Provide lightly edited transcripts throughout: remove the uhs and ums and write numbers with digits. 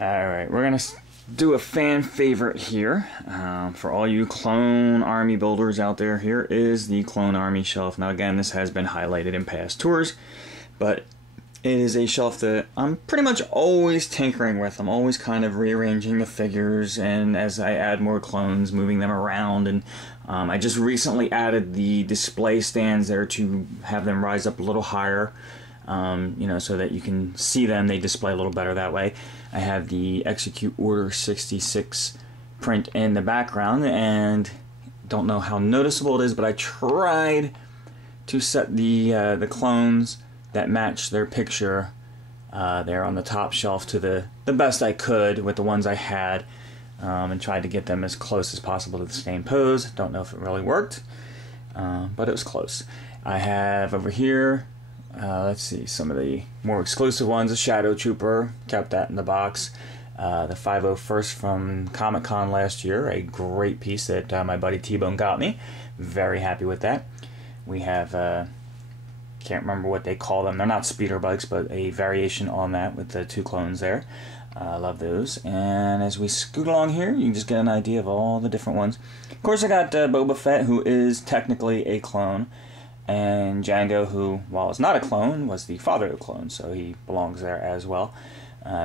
Alright, we're going to do a fan favorite here. For all you clone army builders out there, here is the clone army shelf. Now again, this has been highlighted in past tours, but it is a shelf that I'm pretty much always tinkering with. I'm always kind of rearranging the figures, and as I add more clones, moving them around. And I just recently added the display stands there to have them rise up a little higher. You know, so that you can see them, they display a little better that way. I have the Execute Order 66 print in the background, and don't know how noticeable it is, but I tried to set the clones that match their picture there on the top shelf to the best I could with the ones I had, and tried to get them as close as possible to the same pose. Don't know if it really worked, but it was close. I have over here, let's see, some of the more exclusive ones. A Shadow Trooper, kept that in the box. The 501st from Comic-Con last year, a great piece that my buddy T-Bone got me. Very happy with that. We have, can't remember what they call them. They're not speeder bikes, but a variation on that with the two clones there. I love those. And as we scoot along here, you can just get an idea of all the different ones. Of course, I got Boba Fett, who is technically a clone, and Django, who, while is not a clone, was the father of the clone, so he belongs there as well.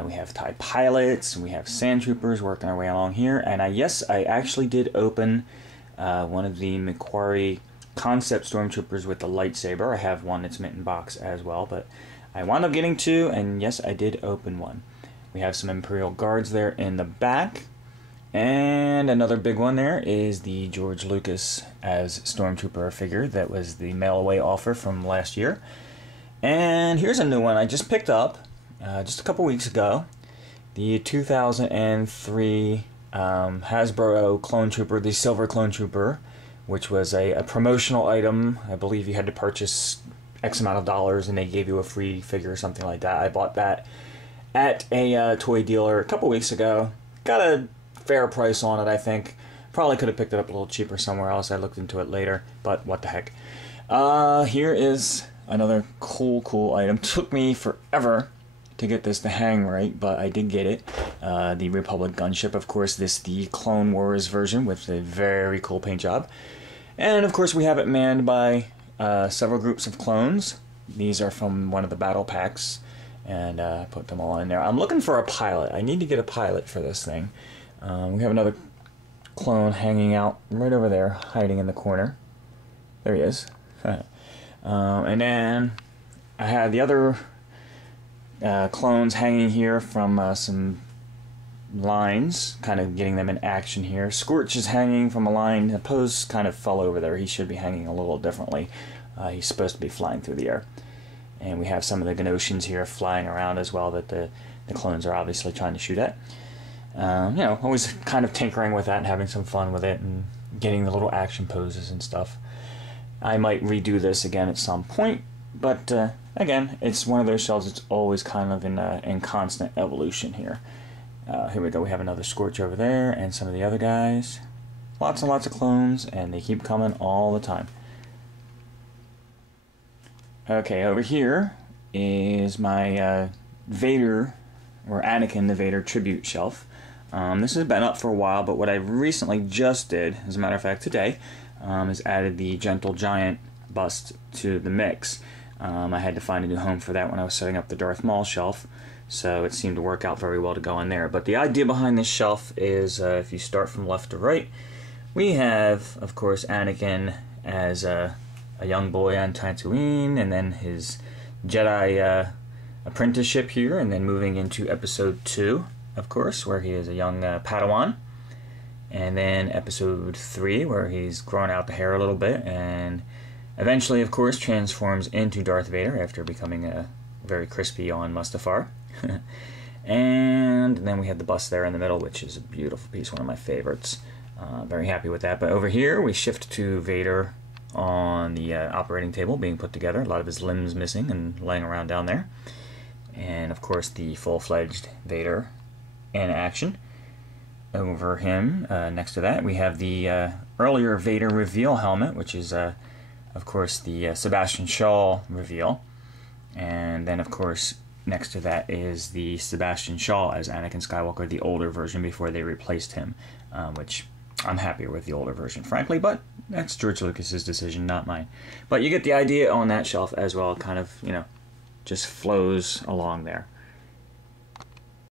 We have TIE pilots, and we have sand troopers working our way along here. And yes, I actually did open one of the Macquarie concept stormtroopers with the lightsaber. I have one that's mint in box as well, but I wound up getting two, and yes, I did open one. We have some Imperial Guards there in the back. And another big one there is the George Lucas as Stormtrooper figure that was the mail-away offer from last year. And here's a new one I just picked up just a couple weeks ago. The 2003 Hasbro Clone Trooper, the Silver Clone Trooper, which was a promotional item. I believe you had to purchase X amount of dollars and they gave you a free figure or something like that. I bought that at a toy dealer a couple weeks ago. Got a fair price on it, I think. Probably could have picked it up a little cheaper somewhere else. I looked into it later, but what the heck. Here is another cool item. Took me forever to get this to hang right, but I did get it. The Republic gunship, of course, the Clone Wars version with a very cool paint job. And of course we have it manned by several groups of clones. These are from one of the battle packs, and put them all in there. I'm looking for a pilot. I need to get a pilot for this thing. We have another clone hanging out right over there, hiding in the corner. There he is. And then I had the other clones hanging here from some lines, kind of getting them in action here. Scorch is hanging from a line. The pose kind of fell over there. He should be hanging a little differently. He's supposed to be flying through the air. And we have some of the Genosians here flying around as well that the clones are obviously trying to shoot at. You know, always kind of tinkering with that and having some fun with it and getting the little action poses and stuff. I might redo this again at some point, but again, it's one of those shelves that's always kind of in constant evolution here. Here we go, we have another Scorch over there and some of the other guys. Lots and lots of clones, and they keep coming all the time. Okay, over here is my Vader, or Anakin the Vader tribute shelf. This has been up for a while, but what I recently just did, as a matter of fact today, is added the Gentle Giant bust to the mix. I had to find a new home for that when I was setting up the Darth Maul shelf, so it seemed to work out very well to go in there. But the idea behind this shelf is, if you start from left to right, we have, of course, Anakin as a young boy on Tatooine, and then his Jedi apprenticeship here, and then moving into Episode 2, of course, where he is a young Padawan, and then Episode 3, where he's grown out the hair a little bit, and eventually, of course, transforms into Darth Vader after becoming very crispy on Mustafar. And then we have the bust there in the middle, which is a beautiful piece, one of my favorites. Very happy with that. But over here, we shift to Vader on the operating table being put together. A lot of his limbs missing and laying around down there. And, of course, the full-fledged Vader in action. Over him, next to that, we have the earlier Vader reveal helmet, which is, of course, the Sebastian Shaw reveal. And then, of course, next to that is the Sebastian Shaw as Anakin Skywalker, the older version before they replaced him, which I'm happier with the older version, frankly, but that's George Lucas's decision, not mine. But you get the idea on that shelf as well, kind of, just flows along there.